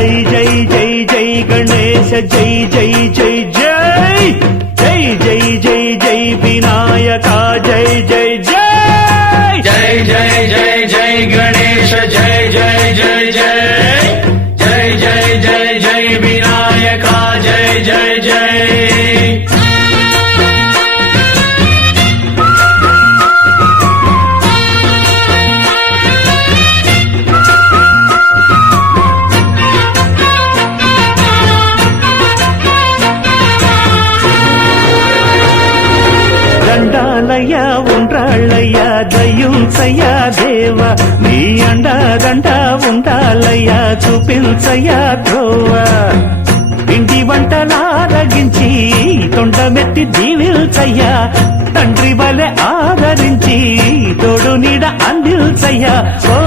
జై జై జై జై గణేశ జై జై జై జై జై జై జై జై వినాయక జై జై జై జై జై జై జై గణేశ జై జై జై జై జై జై జై జై వినాయక జై జై జై దండాలయ్య ఉండ్రాళ్ళయ్య దయ్యుంచయ్య దేవ నీ అండాదండ ఉండాలయ్య చూపించయ్య ధ్రువ ఇంటి వంటలారగించి తొండమెత్తి దీవిల్చయ్య తండ్రి వలె ఆదరించి తోడు నీడ అందిల్చయ్య ఓ